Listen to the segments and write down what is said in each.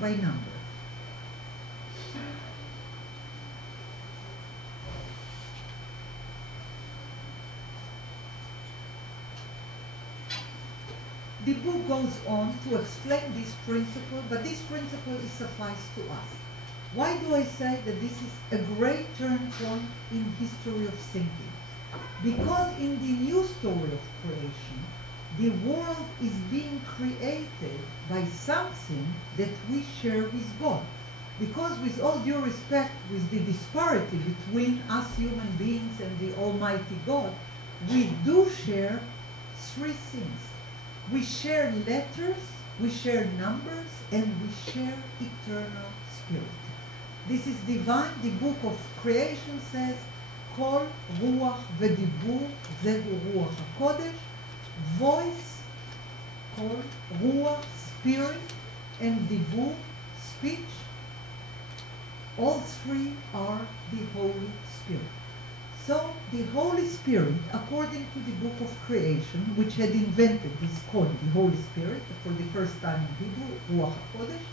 by number. The book goes on to explain this principle, but this principle is suffice to us. Why do I say that this is a great turn point in history of thinking? Because in the new story of creation, the world is being created by something that we share with God. Because with all due respect, with the disparity between us human beings and the Almighty God, we do share three things. We share letters, we share numbers, and we share eternal spirit. This is divine. The book of creation says, Kol ruach v'dibur zehu ruach hakodesh. Voice, kol, ruach, spirit, and dibur, speech. All three are the Holy Spirit. So the Holy Spirit, according to the book of creation, which had invented this called the Holy Spirit for the first time in Hebrew, Ruach HaKodesh,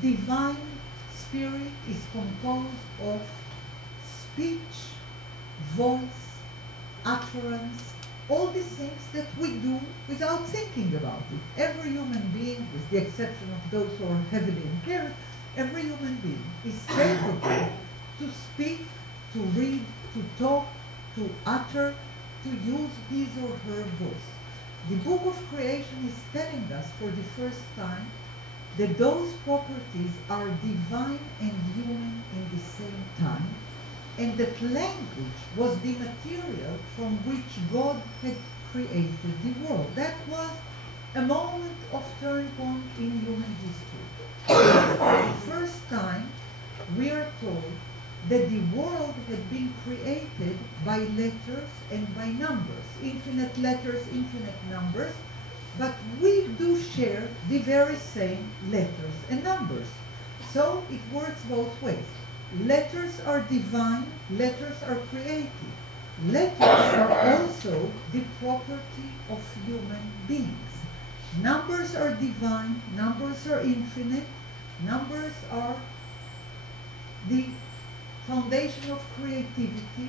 divine spirit is composed of speech, voice, utterance, all these things that we do without thinking about it. Every human being, with the exception of those who are heavily impaired, every human being is capable to speak, to read, to talk, to utter, to use his or her voice. The book of creation is telling us for the first time that those properties are divine and human in the same time, and that language was the material from which God had created the world. That was a moment of turn point in human history. For the first time, we are told that the world had been created by letters and by numbers, infinite letters, infinite numbers, but we do share the very same letters and numbers. So it works both ways. Letters are divine, letters are creative. Letters are also the property of human beings. Numbers are divine, numbers are infinite, numbers are the foundation of creativity,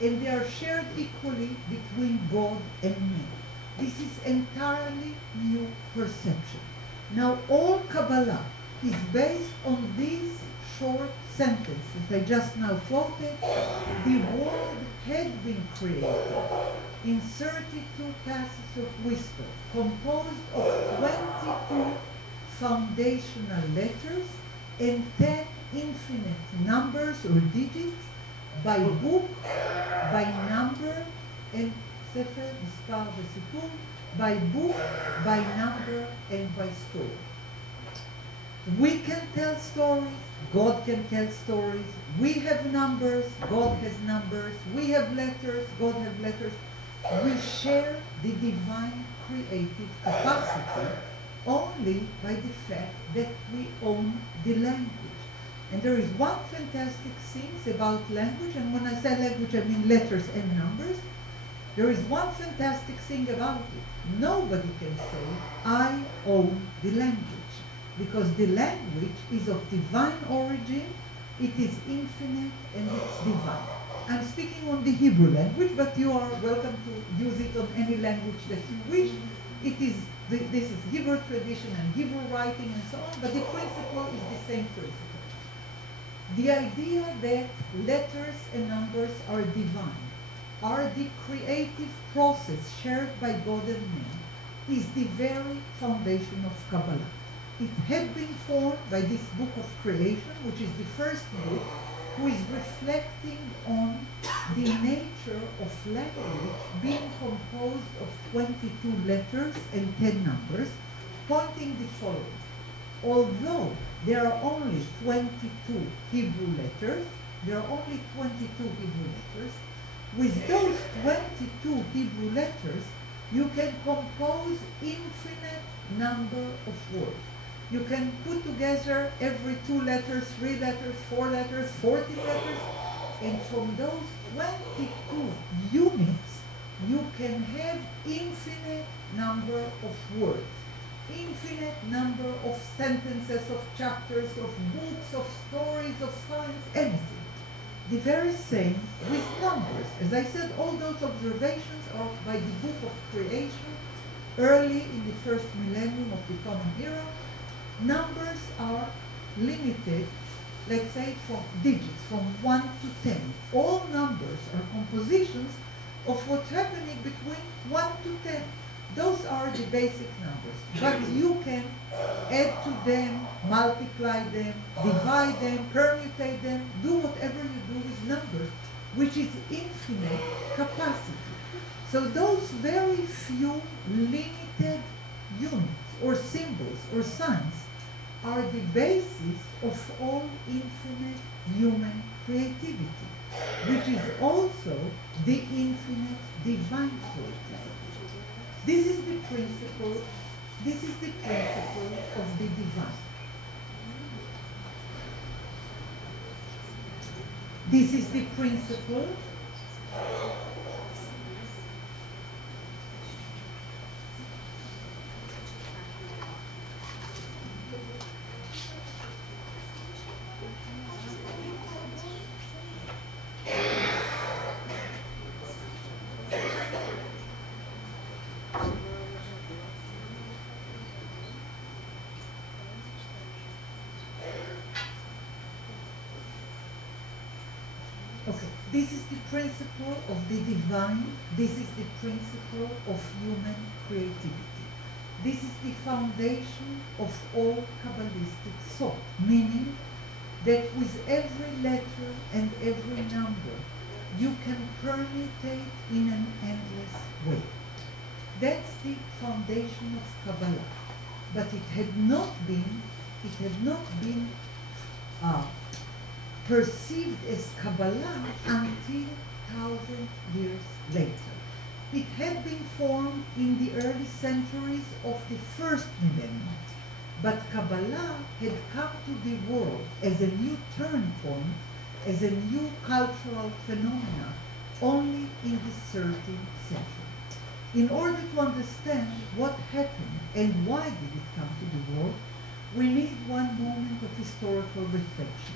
and they are shared equally between God and man. This is entirely new perception. Now, all Kabbalah is based on these short sentences I just now quoted. The world had been created in 32 passages of wisdom, composed of 22 foundational letters and 10 infinite numbers or digits by book, by number, and sefer, mispar, v'sipur, by book, by number, and by story. We can tell stories, God can tell stories, we have numbers, God has numbers, we have letters, God has letters. We share the divine creative capacity only by the fact that we own the language. And there is one fantastic thing about language, and when I say language, I mean letters and numbers. There is one fantastic thing about it. Nobody can say, I own the language, because the language is of divine origin, it is infinite, and it's divine. I'm speaking on the Hebrew language, but you are welcome to use it on any language that you wish. This is Hebrew tradition and Hebrew writing and so on, but the principle is the same principle. The idea that letters and numbers are divine, are the creative process shared by God and man, is the very foundation of Kabbalah. It had been formed by this book of creation, which is the first book, who is reflecting on the nature of language being composed of 22 letters and 10 numbers, pointing the following. Although there are only 22 Hebrew letters, with those 22 Hebrew letters, you can compose infinite number of words. You can put together every 2 letters, 3 letters, 4 letters, 40 letters, and from those 22 units, you can have infinite number of words. infinite number of sentences, of chapters, of books, of stories, of science, anything. The very same with numbers. As I said, all those observations are by the book of creation, early in the first millennium of the Common Era. Numbers are limited, let's say, from digits, from 1 to 10. All numbers are compositions of what's happening between 1 to 10. Those are the basic numbers. But you can add to them, multiply them, divide them, permutate them, do whatever you do with numbers, which is infinite capacity. So those very few limited units or symbols or signs are the basis of all infinite human creativity, which is also the infinite divine creativity. This is the principle of the divine. This is the principle This is the principle of the divine. This is the principle of human creativity. This is the foundation of all Kabbalistic thought, meaning that with every letter and every number, you can permutate in an endless way. That's the foundation of Kabbalah. But it had not been perceived as Kabbalah until 1,000 years later. It had been formed in the early centuries of the first millennium, but Kabbalah had come to the world as a new turn point, as a new cultural phenomena, only in the 13th century. In order to understand what happened and why did it come to the world, we need one moment of historical reflection.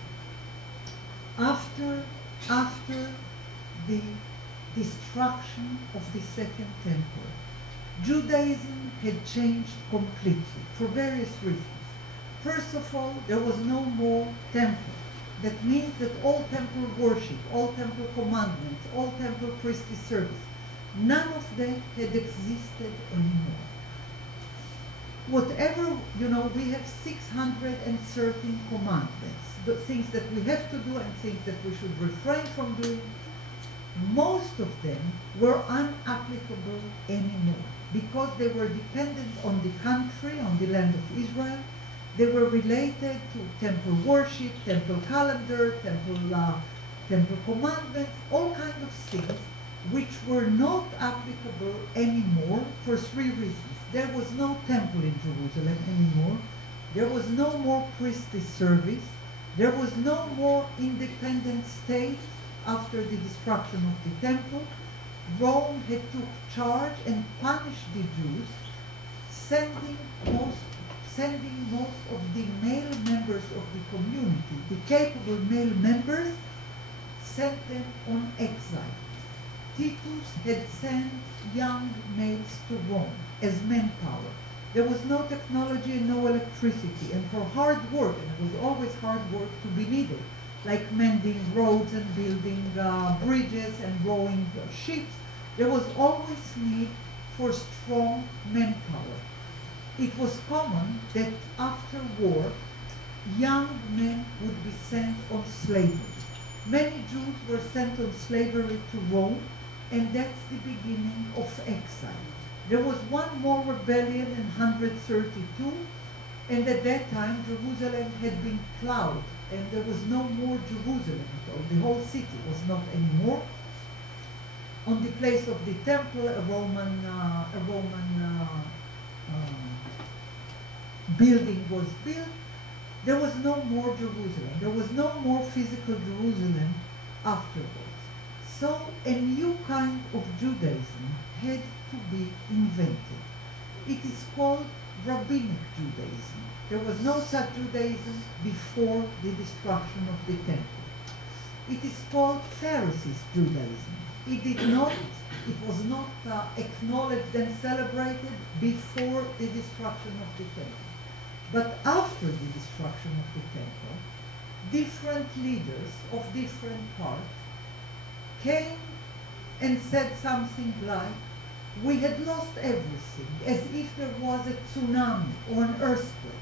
After the destruction of the Second Temple, Judaism had changed completely for various reasons. First of all, there was no more temple. That means that all temple worship, all temple commandments, all temple priestly service, none of that had existed anymore. Whatever, we have 613 commandments, the things that we have to do and things that we should refrain from doing. Most of them were unapplicable anymore because they were dependent on the country, on the land of Israel. They were related to temple worship, temple calendar, temple commandments, all kinds of things which were not applicable anymore for three reasons. There was no temple in Jerusalem anymore. There was no more priestly service. There was no more independent state after the destruction of the temple. Rome had took charge and punished the Jews, sending most of the male members of the community, the capable male members, sent them on exile. Titus had sent young males to Rome as manpower. There was no technology and no electricity, and for hard work, and it was always hard work to be needed, like mending roads and building bridges and rowing ships, there was always need for strong manpower. It was common that after war, young men would be sent on slavery. Many Jews were sent on slavery to Rome, and that's the beginning of exile. There was one more rebellion in 132, and at that time Jerusalem had been plowed, and there was no more Jerusalem at all. The whole city was not anymore. On the place of the temple, a Roman building was built. There was no more Jerusalem. There was no more physical Jerusalem afterwards. So a new kind of Judaism had to be invented. It is called rabbinic Judaism. There was no such Judaism before the destruction of the temple. It is called Pharisees Judaism. It was not acknowledged and celebrated before the destruction of the temple. But after the destruction of the temple, different leaders of different parts came and said something like, we had lost everything, as if there was a tsunami or an earthquake.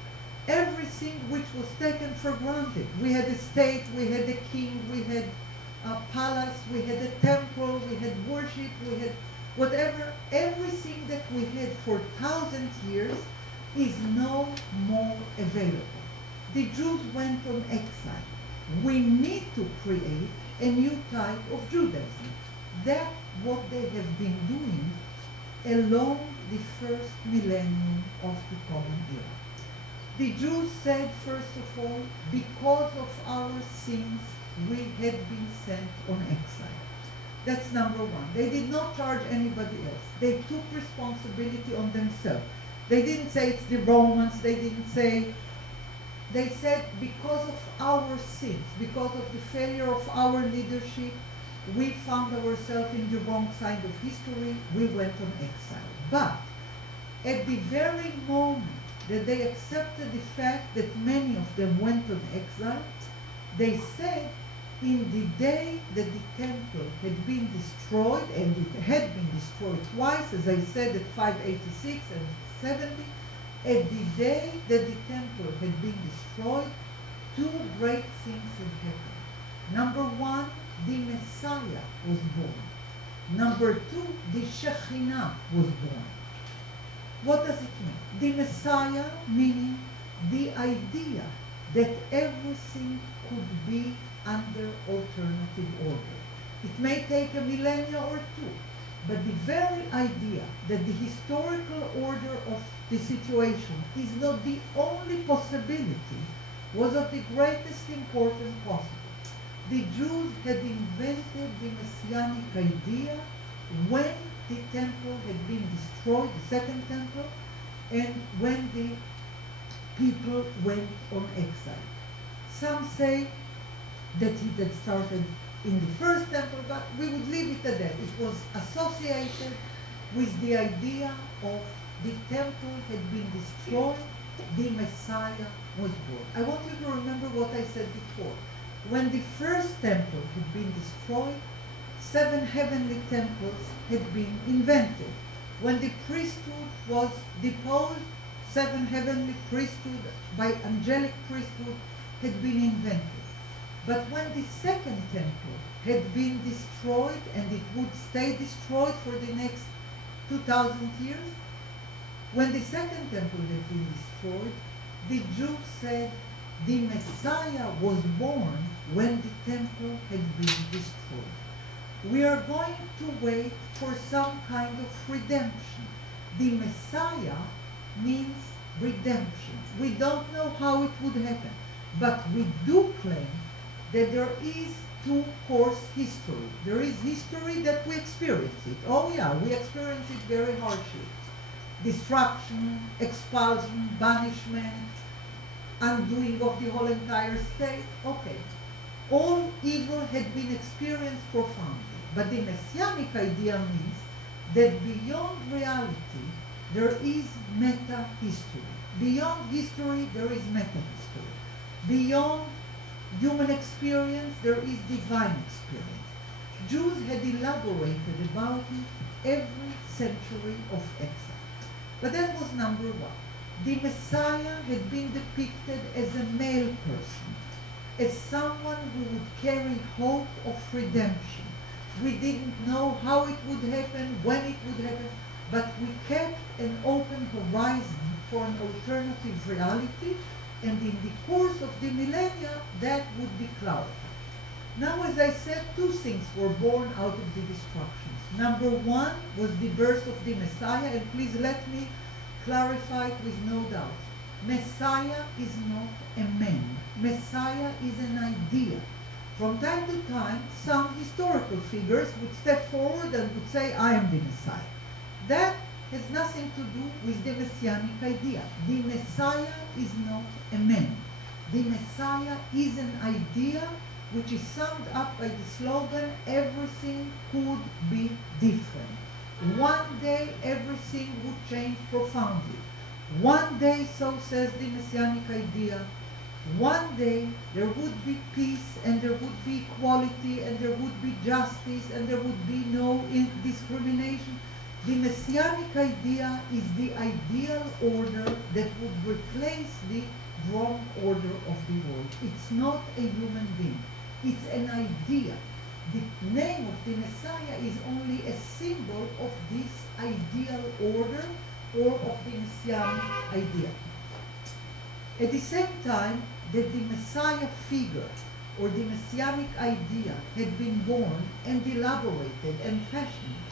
Everything which was taken for granted. We had a state, we had a king, we had a palace, we had a temple, we had worship, we had whatever. Everything that we had for 1,000 years is no more available. The Jews went on exile. We need to create a new type of Judaism. That's what they have been doing along the first millennium of the Common Era. The Jews said, first of all, because of our sins, we had been sent on exile. That's number one. They did not charge anybody else. They took responsibility on themselves. They didn't say it's the Romans. They didn't say, they said because of our sins, because of the failure of our leadership, we found ourselves in the wrong side of history. We went on exile. But at the very moment that they accepted the fact that many of them went on exile, they said in the day that the temple had been destroyed, and it had been destroyed twice, as I said, at 586 and 70, at the day that the temple had been destroyed, two great things had happened. Number one, the Messiah was born. Number two, the Shekhinah was born. What does it mean? The Messiah meaning the idea that everything could be under alternative order. It may take a millennia or two, but the very idea that the historical order of the situation is not the only possibility was of the greatest importance possible. The Jews had invented the Messianic idea when the temple had been destroyed, the second temple, and when the people went on exile. Some say that it had started in the first temple, but we would leave it at that. It was associated with the idea of the temple had been destroyed, the Messiah was born. I want you to remember what I said before. When the first temple had been destroyed, 7 heavenly temples had been invented. When the priesthood was deposed, 7 heavenly priesthood by angelic priesthood had been invented. But when the second temple had been destroyed, and it would stay destroyed for the next 2,000 years, when the second temple had been destroyed, the Jews said the Messiah was born when the temple had been destroyed. We are going to wait for some kind of redemption. The Messiah means redemption. We don't know how it would happen, but we do claim that there is two-course history. There is history that we experience it. Oh yeah, we experience it very harshly. Destruction, expulsion, banishment, undoing of the whole entire state. Okay. All evil had been experienced profoundly. But the Messianic idea means that beyond reality, there is meta-history. Beyond history, there is meta-history. Beyond human experience, there is divine experience. Jews had elaborated about it every century of exile. But that was number one. The Messiah had been depicted as a male person, as someone who would carry hope of redemption. We didn't know how it would happen, when it would happen, but we kept an open horizon for an alternative reality, and in the course of the millennia, that would be clarified. Now, as I said, two things were born out of the destructions. Number one was the birth of the Messiah, and please let me clarify it with no doubt. Messiah is not a man. Messiah is an idea. From time to time, some historical figures would step forward and would say, I am the Messiah. That has nothing to do with the messianic idea. The Messiah is not a man. The Messiah is an idea which is summed up by the slogan, everything could be different. One day everything would change profoundly. One day, so says the messianic idea, one day there would be peace and there would be equality and there would be justice and there would be no discrimination. The messianic idea is the ideal order that would replace the wrong order of the world. It's not a human being. It's an idea. The name of the Messiah is only a symbol of this ideal order or of the messianic idea. At the same time that the Messiah figure or the messianic idea had been born and elaborated and fashioned,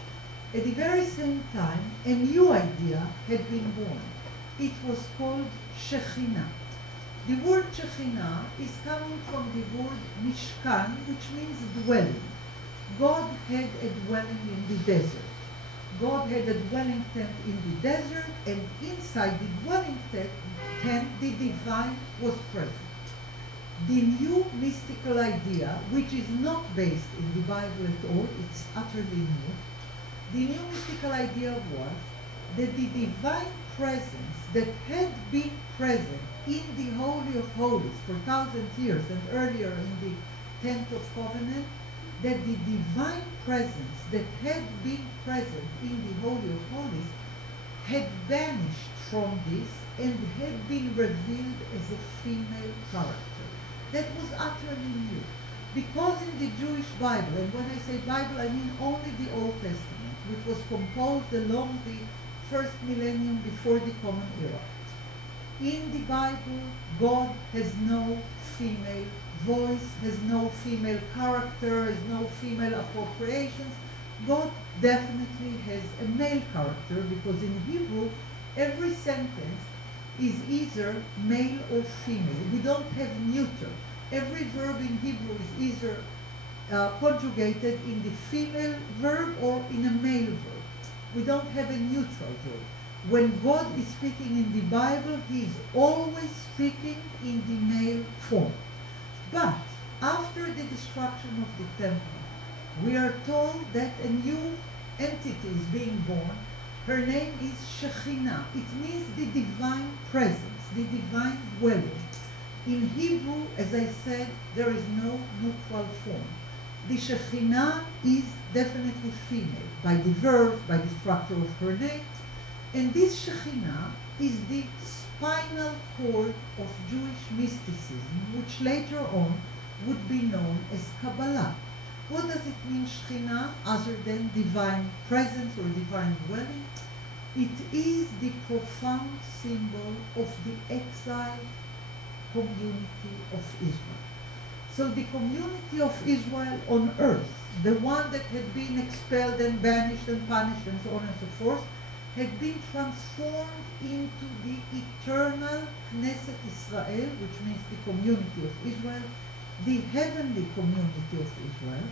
at the very same time a new idea had been born. It was called Shekhinah. The word Shekhinah is coming from the word Mishkan, which means dwelling. God had a dwelling in the desert. God had a dwelling tent in the desert, and inside the dwelling tent, the divine was present. The new mystical idea, which is not based in the Bible at all, it's utterly new. The new mystical idea was that the divine presence that had been present in the Holy of Holies for 1,000 years and earlier in the Tent of Covenant, that the divine presence that had been present in the Holy of Holies had vanished from this and had been revealed as a female character. That was utterly new. Because in the Jewish Bible, and when I say Bible, I mean only the Old Testament, which was composed along the first millennium before the Common Era. In the Bible, God has no female voice, has no female character, has no female appropriations. God definitely has a male character because in Hebrew, every sentence is either male or female. We don't have neuter. Every verb in Hebrew is either conjugated in the female verb or in a male verb. We don't have a neutral verb. When God is speaking in the Bible, he is always speaking in the male form. But after the destruction of the temple, we are told that a new entity is being born. Her name is Shekhinah. It means the divine presence, the divine dwelling. In Hebrew, as I said, there is no neutral form. The Shekhinah is definitely female by the verb, by the structure of her name. And this Shekhinah is the spinal cord of Jewish mysticism, which later on would be known as Kabbalah. What does it mean, Shekhinah, other than divine presence or divine dwelling? It is the profound symbol of the exiled community of Israel. So the community of Israel on earth, the one that had been expelled and banished and punished and so on and so forth, had been transformed into the eternal Knesset Israel, which means the community of Israel, the heavenly community of Israel,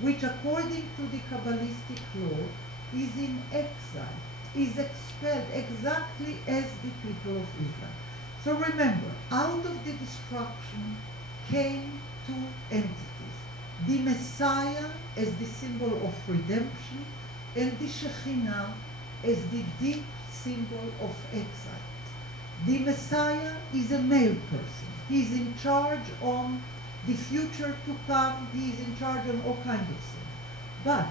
which according to the Kabbalistic law is in exile, is expelled exactly as the people of Israel. So remember, out of the destruction came two entities. The Messiah as the symbol of redemption and the Shekhinah as the deep symbol of exile. The Messiah is a male person. He is in charge on the future to come. He is in charge on all kinds of things. But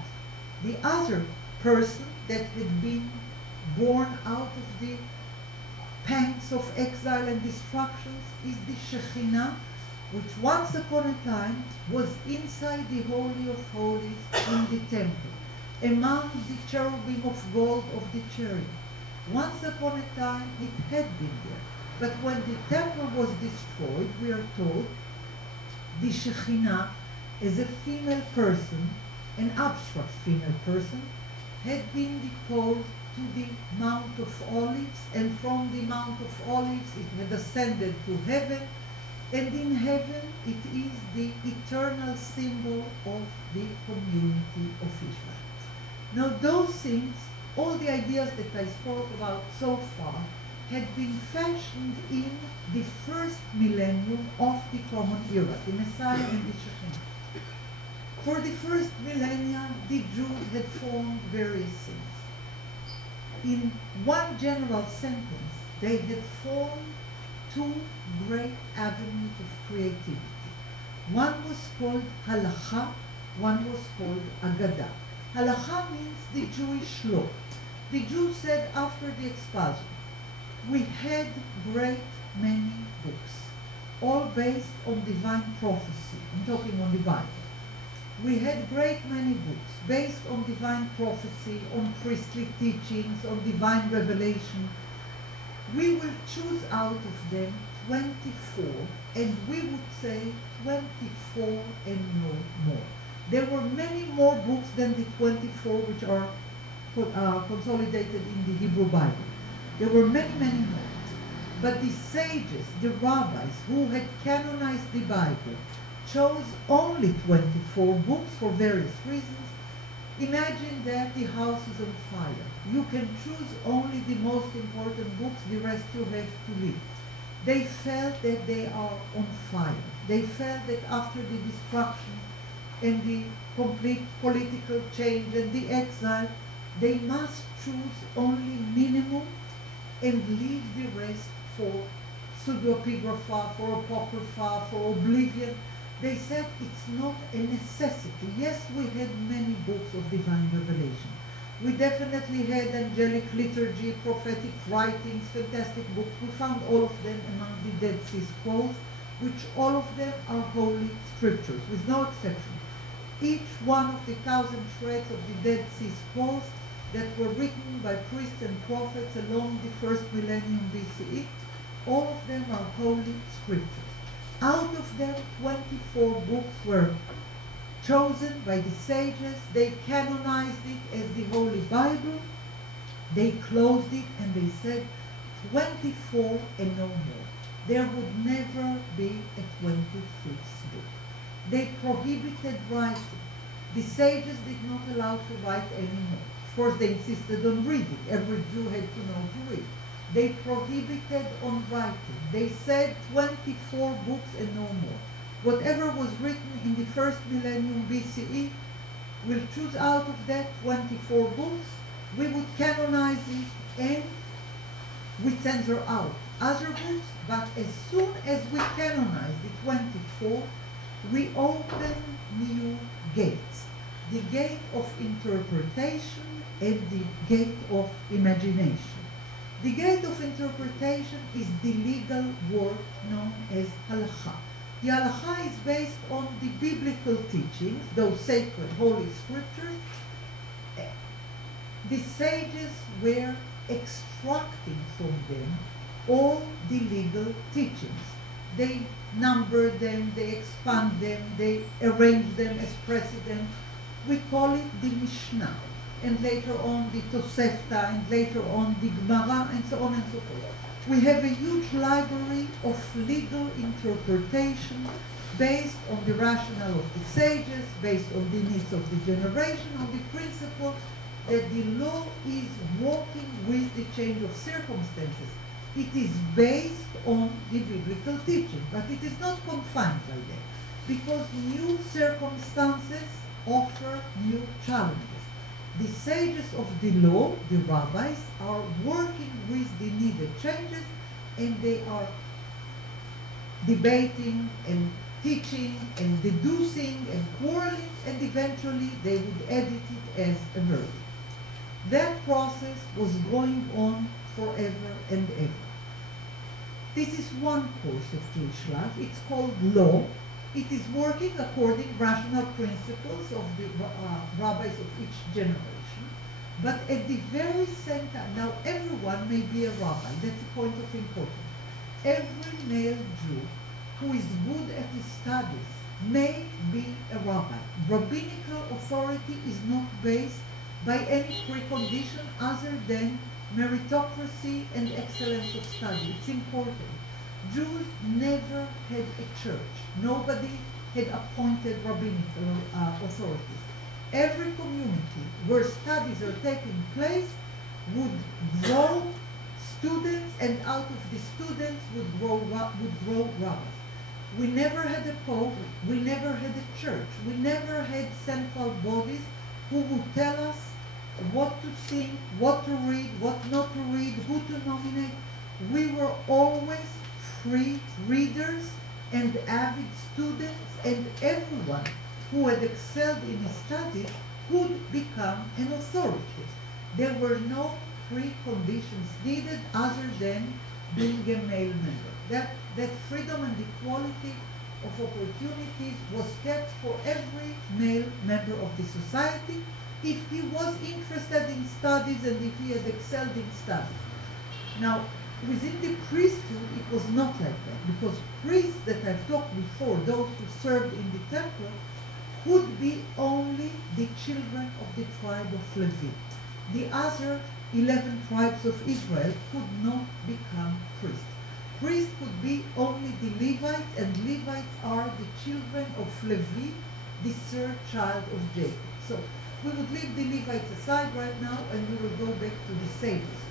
the other person that had been born out of the pangs of exile and destructions is the Shekhinah, which once upon a time was inside the Holy of Holies in the temple, among the cherubim of gold of the cherub. Once upon a time it had been there. But when the temple was destroyed, we are told, the Shekhinah as a female person, an abstract female person, had been deposed to the Mount of Olives, and from the Mount of Olives it had ascended to heaven, and in heaven it is the eternal symbol of the community of Israel. Now those things all the ideas that I spoke about so far had been fashioned in the first millennium of the Common Era, the Messiah and the Shekhinah. For the first millennia, the Jews had formed various things. In one general sentence, they had formed two great avenues of creativity. One was called Halacha, one was called Agadah. Halacha means the Jewish law. The Jews said after the expulsion, we had great many books, all based on divine prophecy. I'm talking on the Bible. We had great many books based on divine prophecy, on priestly teachings, on divine revelation. We will choose out of them 24, and we would say 24 and no more. There were many more books than the 24 which are consolidated in the Hebrew Bible. There were many, many more. But the sages, the rabbis who had canonized the Bible, chose only 24 books for various reasons. Imagine that the house is on fire. You can choose only the most important books, the rest you have to leave. They felt that they are on fire. They felt that after the destruction and the complete political change and the exile, they must choose only minimum and leave the rest for pseudepigrapha, for apocrypha, for oblivion. They said it's not a necessity. Yes, we had many books of divine revelation. We definitely had angelic liturgy, prophetic writings, fantastic books. We found all of them among the Dead Sea Scrolls, which all of them are holy scriptures, with no exception. Each one of the 1,000 shreds of the Dead Sea Scrolls that were written by priests and prophets along the first millennium BCE, all of them are holy scriptures. Out of them, 24 books were chosen by the sages. They canonized it as the Holy Bible. They closed it and they said 24 and no more. There would never be a 25th book. They prohibited writing. The sages did not allow to write anymore. Of course, they insisted on reading. Every Jew had to know to read. They prohibited on writing. They said 24 books and no more. Whatever was written in the first millennium BCE, we'll choose out of that 24 books, we would canonize it, and we censor out other books, but as soon as we canonize the 24, we open new gates. The gate of interpretation and the gate of imagination. The gate of interpretation is the legal work known as halacha. The halacha is based on the biblical teachings, those sacred holy scriptures. The sages were extracting from them all the legal teachings. They number them, they expand them, they arrange them as precedent. We call it the Mishnah, and later on the Tosefta, and later on the Gemara, and so on and so forth. We have a huge library of legal interpretation based on the rationale of the sages, based on the needs of the generation, on the principle that the law is walking with the change of circumstances. It is based on the biblical teaching, but it is not confined by that, because new circumstances offer new challenges. The sages of the law, the rabbis, are working with the needed changes, and they are debating and teaching and deducing and quarreling, and eventually they would edit it as a verdict. That process was going on forever and ever. This is one course of Jewish life. It's called law. It is working according to rational principles of the rabbis of each generation. But at the very same time, now everyone may be a rabbi. That's a point of importance. Every male Jew who is good at his studies may be a rabbi. Rabbinical authority is not based by any precondition other than meritocracy and excellence of study. It's important. Jews never had a church. Nobody had appointed rabbinical authorities. Every community where studies are taking place would grow students, and out of the students would grow rabbis. We never had a pope, we never had a church, we never had central bodies who would tell us what to sing, what to read, what not to read, who to nominate. We were always free readers and avid students, and everyone who had excelled in his studies could become an authority. There were no preconditions needed other than being a male member. That freedom and equality of opportunities was kept for every male member of the society if he was interested in studies and if he had excelled in studies. Now, within the priesthood, it was not like that, because priests that I've talked before, those who served in the temple, could be only the children of the tribe of Levi. The other 11 tribes of Israel could not become priests. Priests could be only the Levites, and Levites are the children of Levi, the third child of Jacob. So we would leave the Levites aside right now, and we will go back to the sages.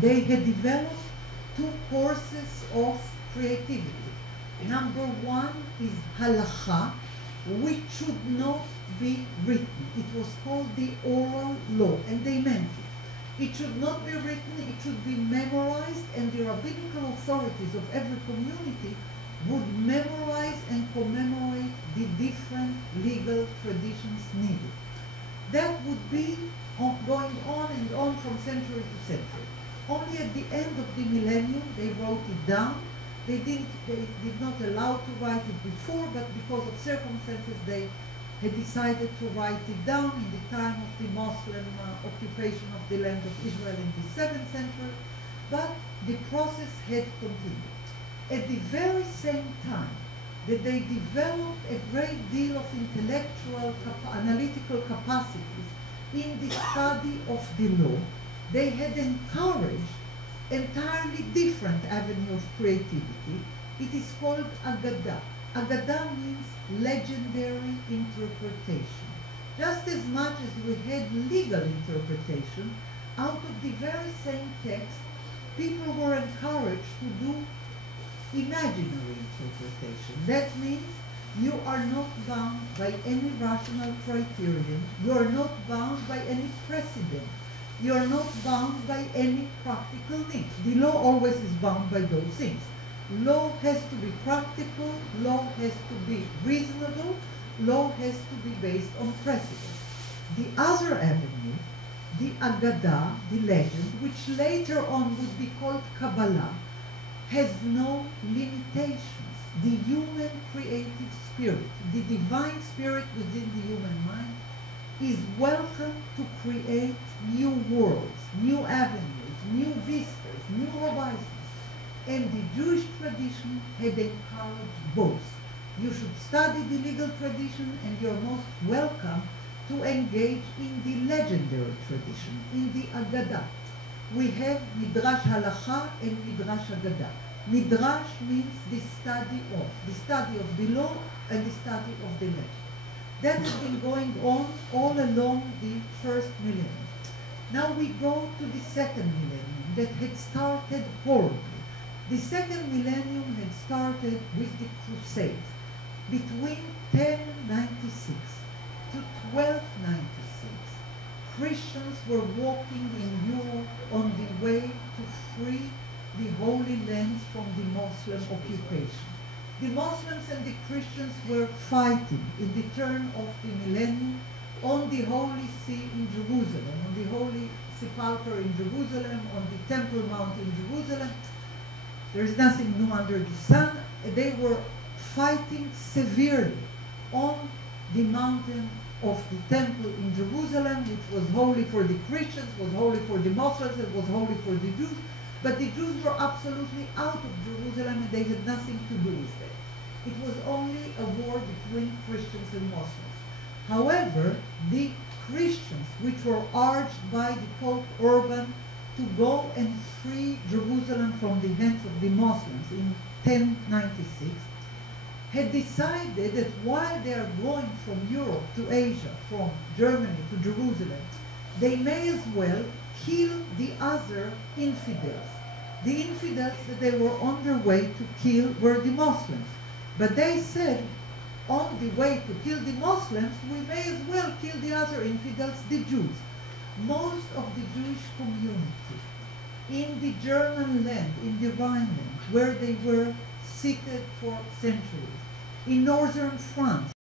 They had developed 2 courses of creativity. Number 1 is halacha, which should not be written. It was called the oral law, and they meant it. It should not be written, it should be memorized, and the rabbinical authorities of every community would memorize and commemorate the different legal traditions needed. That would be going on and on from century to century. Only at the end of the millennium they wrote it down. They did not allow to write it before, but because of circumstances they had decided to write it down in the time of the Muslim occupation of the land of Israel in the 7th century, but the process had continued. At the very same time that they developed a great deal of intellectual, analytical capacities in the study of the law, they had encouraged entirely different avenue of creativity. It is called Agadah. Agadah means legendary interpretation. Just as much as we had legal interpretation, out of the very same text, people were encouraged to do imaginary interpretation. That means you are not bound by any rational criterion, you are not bound by any precedent, you are not bound by any practical needs. The law always is bound by those things. Law has to be practical, law has to be reasonable, law has to be based on precedent. The other avenue, the Agadah, the legend, which later on would be called Kabbalah, has no limitations. The human creative spirit, the divine spirit within the human mind, is welcome to create new worlds, new avenues, new vistas, new horizons. And the Jewish tradition had encouraged both. You should study the legal tradition, and you're most welcome to engage in the legendary tradition, in the Agadah. We have Midrash Halacha and Midrash Agadah. Midrash means the study of the law and the study of the legend. That has been going on all along the first millennium. Now we go to the second millennium that had started horribly. The second millennium had started with the Crusades. Between 1096 to 1296, Christians were walking in Europe on the way to free the Holy Lands from the Muslim occupation. The Muslims and the Christians were fighting in the turn of the millennium on the Holy See in Jerusalem, on the Holy Sepulchre in Jerusalem, on the Temple Mount in Jerusalem. There is nothing new under the sun. They were fighting severely on the mountain of the temple in Jerusalem, which was holy for the Christians, was holy for the Muslims, it was holy for the Jews. But the Jews were absolutely out of Jerusalem, and they had nothing to do with that. It was only a war between Christians and Muslims. However, the Christians, which were urged by the Pope Urban to go and free Jerusalem from the hands of the Muslims in 1096, had decided that while they are going from Europe to Asia, from Germany to Jerusalem, they may as well kill the other infidels. The infidels that they were on their way to kill were the Muslims. But they said, on the way to kill the Muslims, we may as well kill the other infidels, the Jews. Most of the Jewish community in the German land, in the Rhineland, where they were seated for centuries, in northern France,